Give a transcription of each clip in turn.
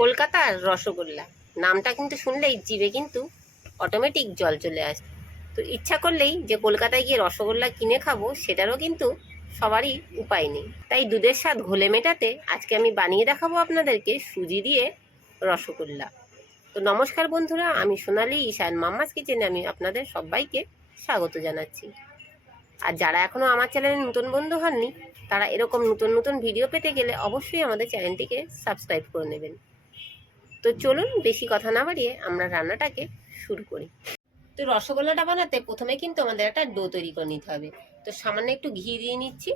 কলকাতার রসগোল্লা। নামটা কিন্তু শুনলেই জিভে কিন্তু অটোমেটিক জল চলে আসে। তো ইচ্ছা করলেই যে কলকাতায় গিয়ে রসগোল্লা কিনে খাব, সেটারও কিন্তু সবারই উপায় নেই। তাই দুধের স্বাদ ঘোলে মেটাতে আজকে আমি বানিয়ে দেখাবো আপনাদেরকে সুজি দিয়ে রসগোল্লা। তো নমস্কার বন্ধুরা, আমি সোনালি ঈশান মাম্মাস কিচেনে আমি আপনাদের সবাইকে স্বাগত জানাচ্ছি। আর যারা এখনও আমার চ্যানেলে নতুন বন্ধু হননি, তারা এরকম নতুন নতুন ভিডিও পেতে গেলে অবশ্যই আমাদের চ্যানেলটিকে সাবস্ক্রাইব করে নেবেন। তো চলুন বেশি কথা না বাড়িয়ে আমরা রান্নাটাকে শুরু করি। তো রসগোল্লাটা বানাতে প্রথমে কিন্তু আমাদের একটা ডো তৈরি করে নিতে হবে। তো সামান্য একটু ঘি দিয়ে নিচ্ছি।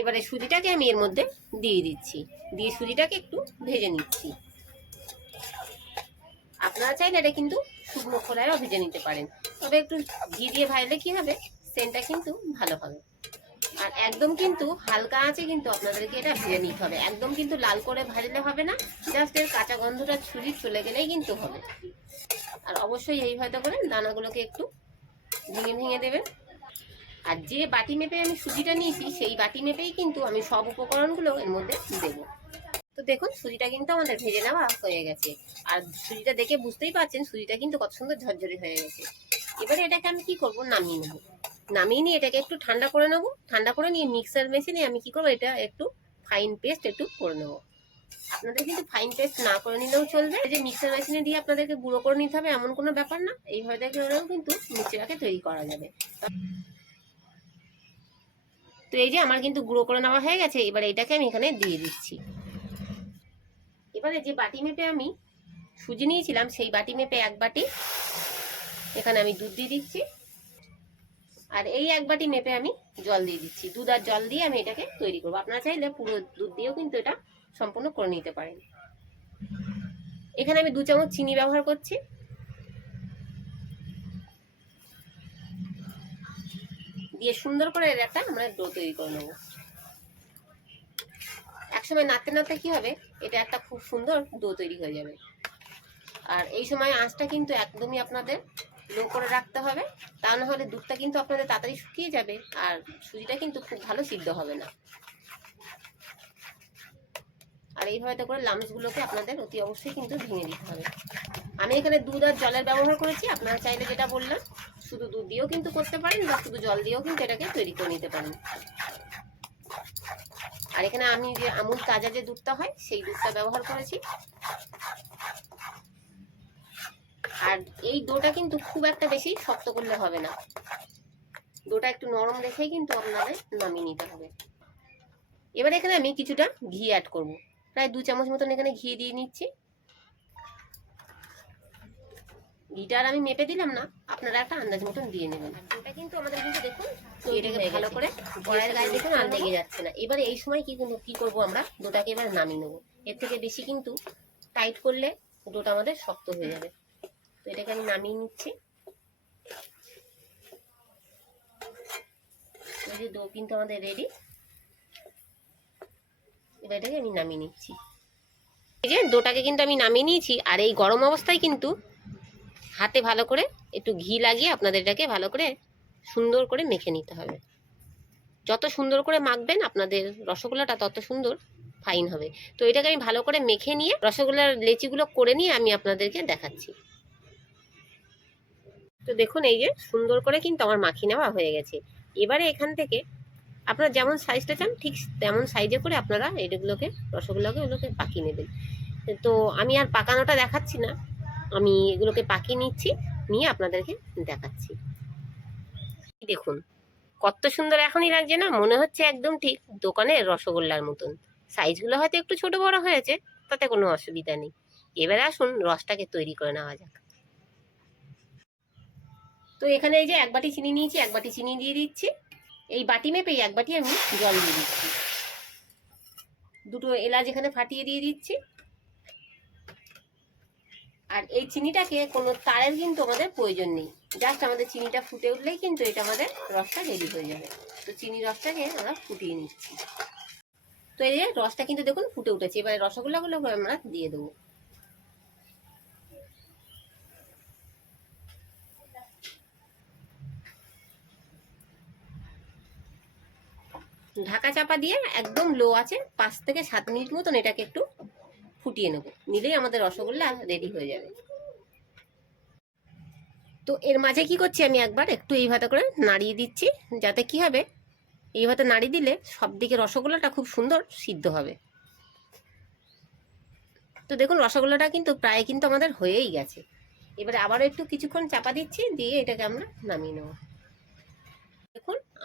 এবারে সুজিটাকে আমি এর মধ্যে দিয়ে দিচ্ছি। দিয়ে সুজিটাকে একটু ভেজে নিচ্ছি। আপনারা চাইলে এটা কিন্তু শুকনো খোলায়ও ভেজে নিতে পারেন। তবে একটু ঘি দিয়ে ভাজলে কি হবে? সেন্টটা কিন্তু ভালো হবে। আর একদম কিন্তু হালকা আছে কিন্তু আপনাদেরকে এটা ভেজে নিতে হবে। একদম কিন্তু লাল করে ভাজলে হবে না জাস্ট এর কাঁচা গন্ধটা ছুরি চলে গেলেই কিন্তু হবে। আর অবশ্যই এইভাবে করে দানাগুলোকে একটু ভেঙে ভেঙে দেবেন। আর যে বাটি মেপে আমি সুজিটা নিয়েছি, সেই বাটি মেপেই কিন্তু আমি সব উপকরণগুলো এর মধ্যে দেবো। তো দেখুন, সুজিটা কিন্তু আমাদের ভেজে নেওয়া হয়ে গেছে। আর সুজিটা দেখে বুঝতেই পারছেন, সুজিটা কিন্তু কত সুন্দর ঝরঝরে হয়ে গেছে। এবারে এটাকে আমি কি করব? নামিয়ে নেব। নামিয়ে নিয়ে এটাকে একটু ঠান্ডা করে নেব। ঠান্ডা করে নিয়ে মিক্সার মেশিনে আমি কি করব, এটা একটু ফাইন পেস্ট একটু করে নেব। আপনাদের কিন্তু ফাইন পেস্ট না করে নিলেও চলবে। যে মিক্সার মেশিনে দিয়ে আপনাদেরকে গুঁড়ো করে নিতে হবে এমন কোনো ব্যাপার না। এইভাবে করেও কিন্তু মিক্সচারকে তৈরি করা যাবে। তো এই যে আমার কিন্তু গুঁড়ো করে নেওয়া হয়ে গেছে, এবারে এটাকে আমি এখানে দিয়ে দিচ্ছি। এবারে যে বাটি মেপে আমি সুজি নিয়েছিলাম, সেই বাটি মেপে এক বাটি এখানে আমি দুধ দিয়ে দিচ্ছি। আর এই এক বাটি মেপে আমি জল দিয়ে দিচ্ছি। দুধ আর জল দিয়ে আমি এটাকে তৈরি করব। আপনারা চাইলে পুরো দুধ দিয়েও কিন্তু এটা সম্পূর্ণ করে নিতে পারেন। এখানে আমি দু চামচ চিনি ব্যবহার করছি। দিয়ে সুন্দর করে এর একটা আমরা ডো তৈরি করে নেব। একসময় নাড়তে নাড়তে কি হবে? এটা একটা খুব সুন্দর ডো তৈরি হয়ে যাবে। আর এই সময় আঁচটা কিন্তু একদমই আপনাদের লো করে রাখতে হবে। তা না হলে দুধটা কিন্তু আপনাদের তাড়াতাড়ি শুকিয়ে যাবে আর সুজিটা কিন্তু খুব ভালো সিদ্ধ হবে না। আর এইভাবে তো করে লামসগুলোকে আপনাদের অতি অবশ্যই কিন্তু ভেঙে দিতে হবে। আমি এখানে দুধ আর জলের ব্যবহার করেছি, আপনারা চাইলে যেটা বললাম শুধু দুধ দিয়েও কিন্তু করতে পারেন বা শুধু জল দিয়েও কিন্তু এটাকে তৈরি করে নিতে পারেন। আর এখানে আমি যে আমুল তাজা যে দুধটা হয়, সেই দুধটা ব্যবহার করেছি। আর এই ডোটা কিন্তু খুব একটা বেশি শক্ত করলে হবে না। ডোটা একটু নরম রেখেই কিন্তু আপনাদের নামিয়ে নিতে হবে। এবার এখানে আমি কিছুটা ঘি অ্যাড করব। প্রায় দু চামচ মতন এখানে ঘি দিয়ে নিচ্ছি। ঘিটা আর আমি মেপে দিলাম না আপনারা একটা আন্দাজ মতন দিয়ে নেবেন। ওটা কিন্তু আমাদের কিন্তু দেখুন এটাকে ভালো করে কড়াইয়ের গায়ে দেখুন আর লেগে যাচ্ছে না। এবারে এই সময় কি কিন্তু কি করব আমরা? ডোটাকে এবার নামিয়ে নেব। এর থেকে বেশি কিন্তু টাইট করলে ডোটা আমাদের শক্ত হয়ে যাবে। তো এটাকে আমি নামিয়ে নিচ্ছি। ডো কিন্তু আমাদের রেডি এবার এটাকে আমি নামিয়ে নিচ্ছি। এই যে ডোটাকে কিন্তু আমি নামিয়ে নিয়েছি, আর এই গরম অবস্থায় কিন্তু হাতে ভালো করে একটু ঘি লাগিয়ে আপনাদের এটাকে ভালো করে সুন্দর করে মেখে নিতে হবে। যত সুন্দর করে মাখবেন আপনাদের রসগোল্লাটা তত সুন্দর ফাইন হবে। তো এটাকে আমি ভালো করে মেখে নিয়ে রসগোল্লার লেচিগুলো করে নিয়ে আমি আপনাদেরকে দেখাচ্ছি। তো দেখুন, এই যে সুন্দর করে কিন্তু আমার মাখিয়ে নেওয়া হয়ে গেছে। এবারে এখান থেকে আপনারা যেমন সাইজটা চান, ঠিক তেমন সাইজে করে আপনারা এগুলোকে, রসগোল্লাকে ওগুলোকে পাকিয়ে নেবেন। তো আমি আর পাকানোটা দেখাচ্ছি না। আমি এগুলোকে পাকিয়ে নিচ্ছি, নিয়ে আপনাদেরকে দেখাচ্ছি। দেখুন, কত সুন্দর এখনই লাগছে না? মনে হচ্ছে একদম ঠিক দোকানের রসগোল্লার মতন। সাইজগুলো হয়তো একটু ছোট বড় হয়েছে, তাতে কোনো অসুবিধা নেই। এবারে আসুন, রসটাকে তৈরি করে নেওয়া যাক। তো এখানে এই যে এক বাটি চিনি নিয়েছি, এক বাটি চিনি দিয়ে দিচ্ছি। এই বাটি মেপেই এক বাটি আমি জল দিয়ে দিচ্ছি। দুটো এলাচ এখানে ফাটিয়ে দিয়ে দিচ্ছি। আর এই চিনিটাকে কোনো তারের কিন্তু আমাদের প্রয়োজন নেই। জাস্ট আমাদের চিনিটা ফুটে উঠলেই কিন্তু এটা আমাদের রসটা রেডি হয়ে যাবে। তো চিনি রসটাকে আমরা ফুটিয়ে নিচ্ছি। তো এই যে রসটা কিন্তু দেখুন ফুটে উঠেছে। এবারে রসগোল্লাগুলো আমরা দিয়ে দেবো। ঢাকা চাপা দিয়ে একদম লো আছে, পাঁচ থেকে সাত মিনিট মতন এটাকে একটু ফুটিয়ে নেব। নিলেই আমাদের রসগোল্লা রেডি হয়ে যাবে। তো এর মাঝে কি করছি আমি একবার, একটু এই এইভাবে করে নাড়িয়ে দিচ্ছি, যাতে কি হবে এইভাবে নাড়িয়ে দিলে সব দিকে রসগোল্লাটা খুব সুন্দর সিদ্ধ হবে। তো দেখুন, রসগোল্লাটা কিন্তু প্রায় কিন্তু আমাদের হয়েই গেছে। এবারে আবারও একটু কিছুক্ষণ চাপা দিচ্ছি, দিয়ে এটাকে আমরা নামিয়ে নেব।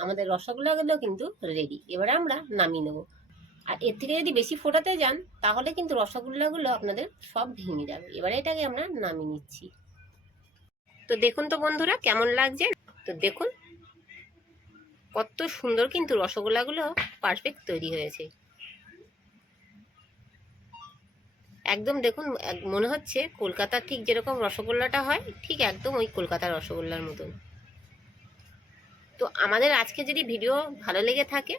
আমাদের রসগোল্লাগুলো কিন্তু রেডি এবারে আমরা নামিয়ে নেব। আর এর থেকে যদি বেশি ফোটাতে যান, তাহলে কিন্তু রসগোল্লাগুলো আপনাদের সব ভেঙে যাবে। এবারে এটাকে আমরা নামিয়ে নিচ্ছি। তো দেখুন তো বন্ধুরা, কেমন লাগছে? তো দেখুন, কত সুন্দর কিন্তু রসগোল্লাগুলো পারফেক্ট তৈরি হয়েছে। একদম দেখুন মনে হচ্ছে কলকাতার ঠিক যেরকম রসগোল্লাটা হয়, ঠিক একদম ওই কলকাতার রসগোল্লার মতন। তো আমাদের আজকে যদি ভিডিও ভালো লেগে থাকে,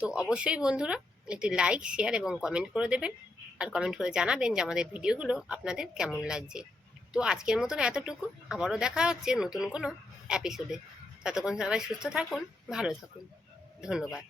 তো অবশ্যই বন্ধুরা একটি লাইক শেয়ার এবং কমেন্ট করে দেবেন। আর কমেন্ট করে জানাবেন যে আমাদের ভিডিওগুলো আপনাদের কেমন লাগছে। তো আজকের মতন এতটুকু। আবারও দেখা হচ্ছে নতুন কোনো এপিসোডে ততক্ষণ সবাই সুস্থ থাকুন, ভালো থাকুন। ধন্যবাদ।